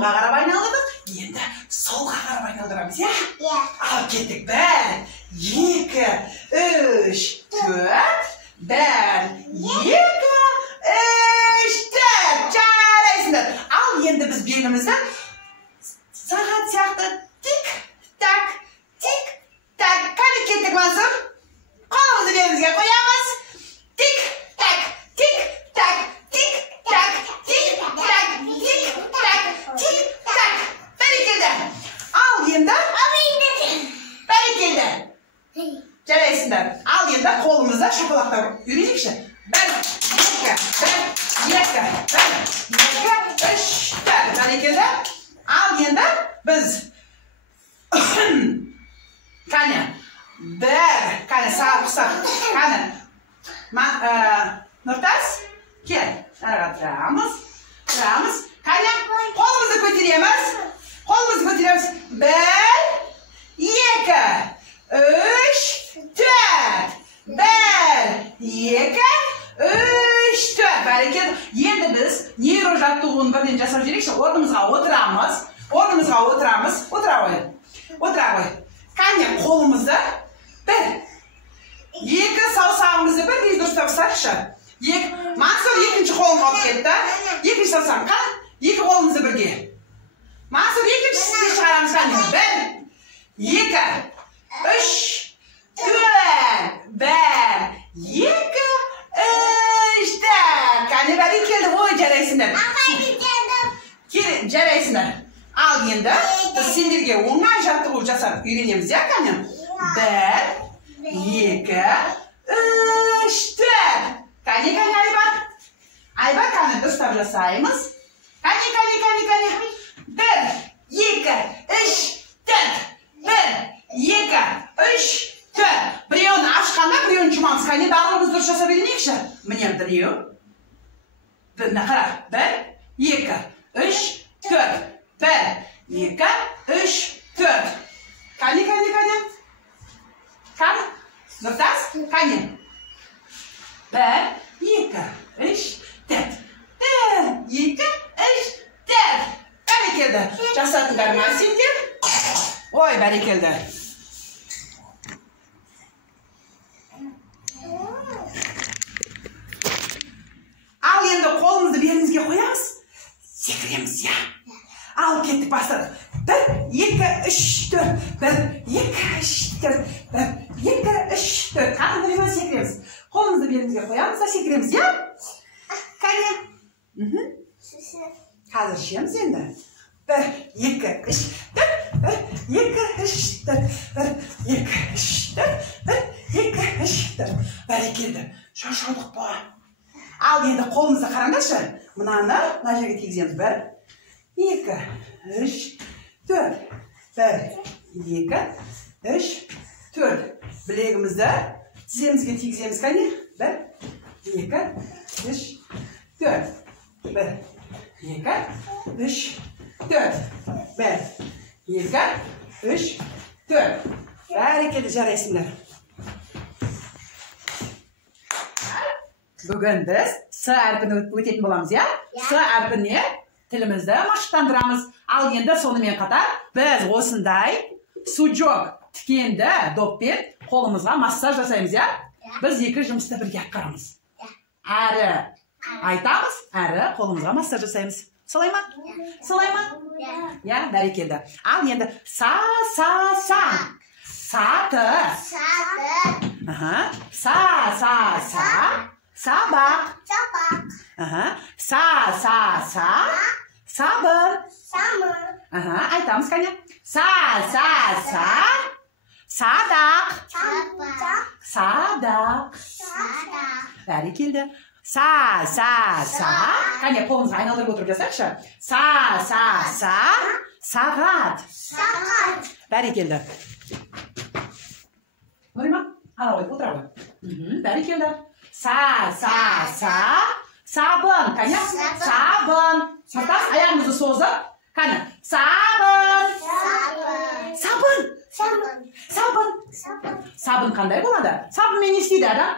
оңға қарап айналдырдық. Енді солға қарап айналдырамыз, я? Ал кеттік. 1, 2, 3, 4. 1, 2, 3, 4. Жарайсыңдар. Ал енді біз белгімізді сағат сияқты тик-так, тик-так. Қане кеттік, Мансұр? Қолымызды белімізге қоямыз. Тик-так, тик-так, тик-так, тик-так, тик-так, тик-так. Бәрекелді. Ал енді бәрекелді. Жарайсыңдар. Ал енді қолымызда шапалақтар үйренейікші. 1, 2, 1, 2, 1, 2, 3, 4. Бәрекелді. Ал енді біз қане 1, қане сағат құсақ. Қане Нұртас, кел. Тұрамыз. Қане қолымызды көтереміз. 1, 2, 3, 4. 1, 2, 3, 4. Бәрекелді. Енді біз нейрожаттығуын бірден жасап жіберейікші. Орнымызға отырамыз. Отыра ғой. Қане қолымызды 1, 2 саусағымызды бірдей дұрыстап ұстайықшы. Мансұр екінші қолын алып кетті. Екінші саусағын қане. 2 қолымызды бірге. Мансұр екіншісіне шығарамыз. Қане 1, 2, 3, 4. 1, 2, 3, 4. Қане бәрекелді. Ой, жарайсыңдар. Жарайсыңдар. Ал енді біз сендерге оңай жаттығу жасап үйренеміз, я, қане? 1, 2, 3, 4. Қане, Айбар, қане дұрыстап жасаймыз. Қане. 1, 2, 3, 4. 1, 2, 3, 4. Біреуін ашқанда, біреуін жұмамыз. Қане барлығымыз дұрыс жасап үйренейікші. Міне біреу. Қара. 1, 2, 3, 4. 1, 2, 3, 4. Қане. Нұртас, қане. 1, 2, 3, 4. 1, 2, 3, 4. Бәрекелді. Жасадыңдар ма сендер? Ой, бәрекелді. Ал енді қолымызды белімізге қоямыз. Секіреміз, я. Ал кеттік бастадық. 1, 2, 3, 4. 1, 2, 3, 4. 1, 2, 3, 4. Қаны біреуін секіреміз. Қолымызды белімізге қоямыз да секіреміз, я? Қане? Қазір ішеміз енді. 1, 2, 3, 4. 1, 2, 3, 4. 1, 2, 3, 4. 1, 2, 3, 4. Бәрекелді. Шошылдық ба. Ал енді қолымызды қараңдаршы. Мынаны мына жерге тигіземіз. 1, 2, 3, 4. 1, 2, 3, 4. Білегімізді тіземізге тигіземіз. Қане? 1, 2, 3, 4. 1, 2, 3, 4. 1, 2, 3, 4. Бәрекелді, жарайсыңдар. Бүгін біз С әрпін өтетін боламыз, я? С әрпіне тілімізді машықтандырамыз. Ал енді сонымен қатар біз осындай сужок тікенді доппен қолымызға массаж жасаймыз, я? Біз екі жұмысты бірге атқарамыз. Әрі айтамыз, әрі қолымызға массаж жасаймыз. Солай ма? Я, бәрекелді. Ал енді са. Саты. Са. Сабақ. Са. Сабыр. Айтамыз, қане? Са. Садақ. Бәрекелді. Са. Қане, қолымызға айналдырып отырып жасайықшы. Са. Сағат. Бәрекелді. Көрі ма? Ана ғой, отыра ғой. Бәрекелді. Са. Сабын. Қане? Сабын. Нұртас, аяғымызды созып. Қане? Сабын. Сабын қандай болады? Сабынмен не істейді адам?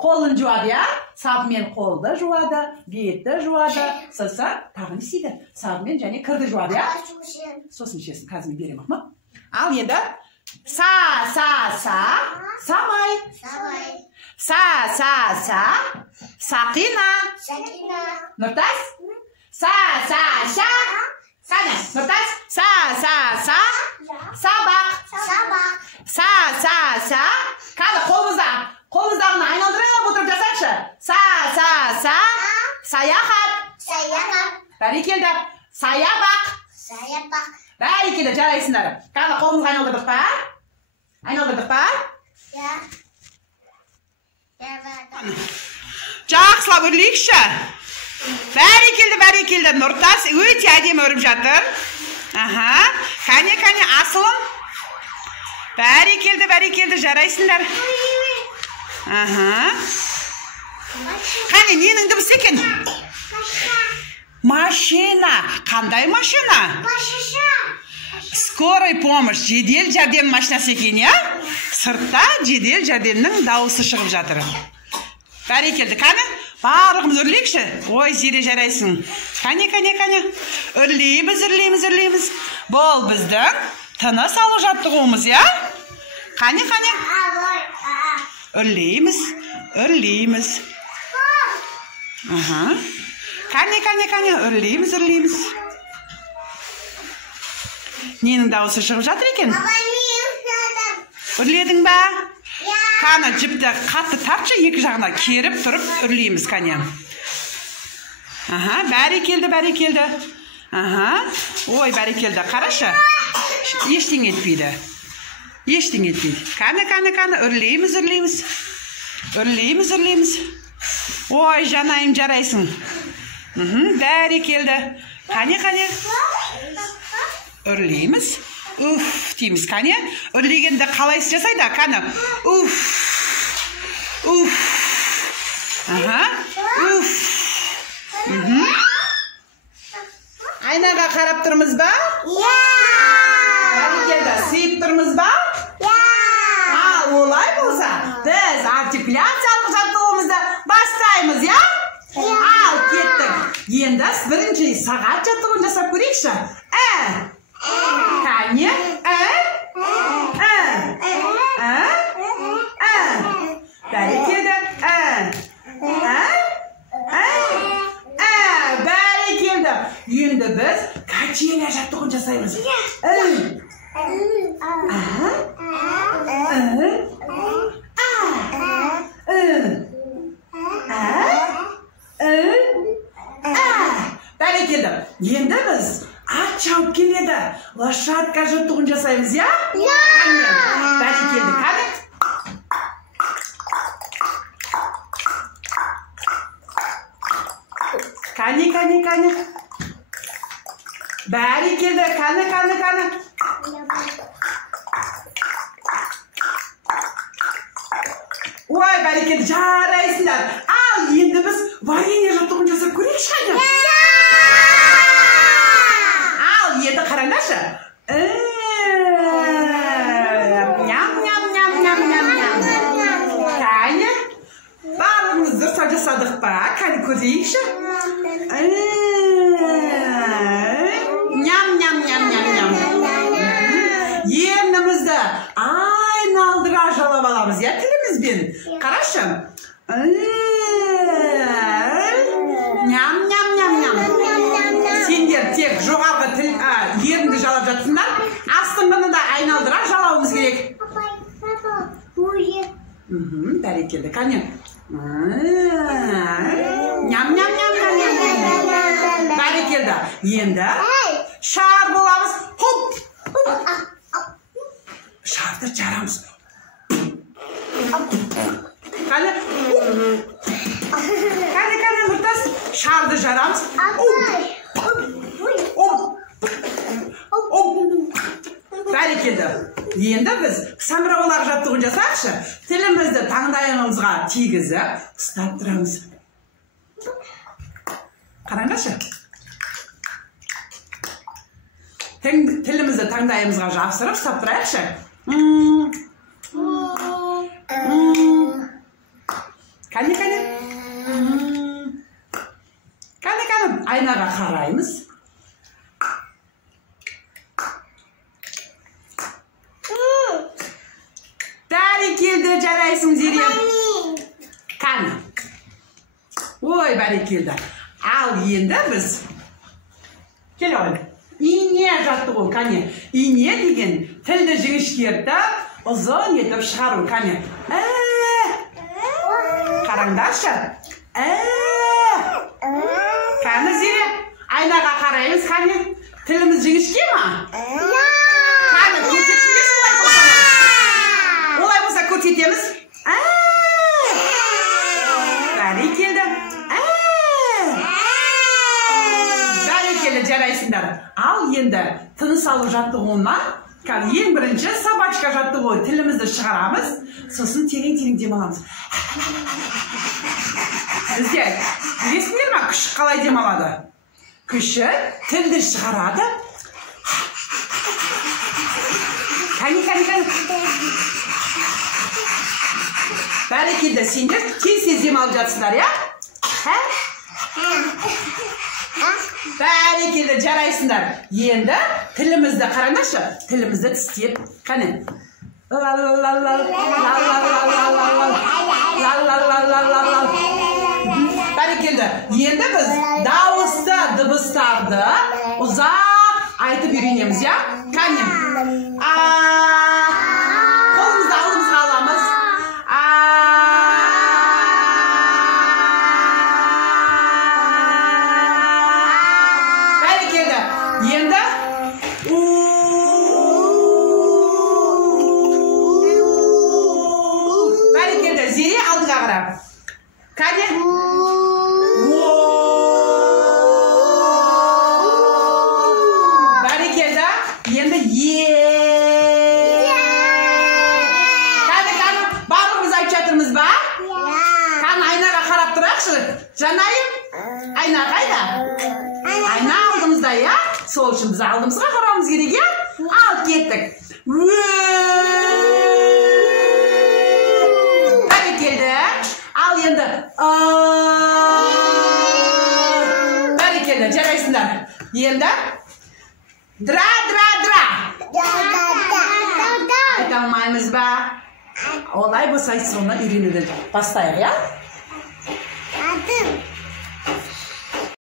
Қолын жуады, я? Сабымен қолды жуады, бетті жуады. Сосын тағы не істейді? Сабымен және кірді жуады, я? Сосын ішесің, қазір беремін, ма? Ал енді самай. Сақина. Нұртас? Қане, Нұртас? Сабақ. Қазір қолымыздағыны айналдырайық отырып жасайықшы. Саяхат. Бәрекелді. Саябақ. Бәрекелді, жарайсыңдар. Қазір қолымызға айналдырдық па? Жақсылап өрлейікші. Бәрекелді. Нұртас өте әдемі өріп жатыр. Қане, асылым. Бәрекелді, жарайсыңдар. Қане, ненің дыбысы екен? Машина. Қандай машина? Скорый помощь, жедел жәрдем машинасы екен, я? Сыртта жедел жәрдемнің дауысы шығып жатыр. Бәрекелді, қане? Барлығымыз өрлейікші. Ой, зере жарайсың. Қане. Өрлейміз. Бұл біздің тыныс алу жаттығуымыз, я? Қане. Өрлейміз. Қане. Өрлейміз. Ненің дауысы шығып жатыр екен? Өрледің ба? Қаны жіпті қатты тартшы, екі жағына керіп тұрып үрлейміз, қане. Бәрекелді. Ой, бәрекелді. Қарашы. Ештең етпейді. Қане. Үрлейміз. Ой, жанайым, жарайсың. Бәрекелді. Қане. Үрлейміз. Уф, дейміз, қане. Үрлегенді қалайсы жасайды, қане. Уф. Айнаға қарап тұрмыз ба? Бәрекелді, сүйіп тұрмыз ба? Олай болса, біз артикуляциялық жаттығуымызды бастаймыз, я? Ал, кеттік. Енді бірінші сағат жаттығуын жасап көрейікші. Қане? Бәрекелді. Бәрекелді. Енді біз качеля жаттығуын жасаймыз. Бәрекелді. Енді біз ат шауып келеді. Лошадка жаттығуын жасаймыз, я? Бәрекелді. Қане. Бәрекелді. Қане. Ой, бәрекелді, жарайсыңдар. Ал, енді біз варенье жаттығуын жасап көрейікші, қане? Енді қараңдашы. Қане? Барлығымыз дұрыстап жасадық па? Қане көрейікші. Емнімізді айналдыра жалап аламыз, я, тілімізбен. Қарашы. Сендер тек жоғарғы ерінді жалап жатсыңдар, астыңғыны да айналдыра жалауымыз керек. Бәрекелді, қане. Бәрекелді. Енді шар боламыз. Шарды жарамыз. Қане. Нұртас, шарды жарамыз. Бәрекелді. Енді біз саңыраулар жаттығын жасақшы. Тілімізді таңдайымызға тигізіп, ұстап тұрамыз. Қараңдашы. Тілімізді таңдайымызға жапсырып, ұстап тұрайықшы. aynaga qaraymiz. Barakeldi, jaraysiz Zeriyam. Qani. Voy, barakeldi. Al endi biz. Keling. İğne jattig'u, qani. İğne degan tilni jig'ishga uzun yetib chiqaruv, qani. Qaranglarchi. Qani Zeriya, aynaga qaraymiz, qani. Tilimiz jig'ishgami? Qani, ko'rsatingiz olay bo'lsa. Olay bo'lsa ko'rsatamiz. Barakeldi. Barakeldi, jaraysizlar. Al endi tinis alib jattig'udan qani eng birinchi sabachka jattig'u tilimizni chiqaramiz, so'sin tering dem olamiz. Sizga bilasizlarmi kush qalay dem oladi? Kushi tilni chiqaradi. Qani. Barakeldi, sizlar tez dem olib jatsizlar, ya? Barakeldi, jaraysizlar. Endi tilimizda qaranglarchi, tilimizda tistib, qani. Barakeldi. Endi biz davusda dibistarni uzoq aytib yuramiz, ya? Qani. Qo'limizda oldimizga olamiz. Endi barakeldi, Zeriya oldiga qarab. Qani? Barakeldi. Endi Qani, barimiz aytchatirmiz ba? Qani aynaga qarab turaqchi. Janayim, ayna qayda? Ayna oldimizda, ya? Sol uchun biz oldimizga qaramiz kerak, ya? Olib ketdik. Barakeldi. Al endi. Barakeldi, jaraysizlar. Endi dra. Aytolmaymiz ba? Olay bo'lsa, sonra o'rganadi. Bastayıq, ya?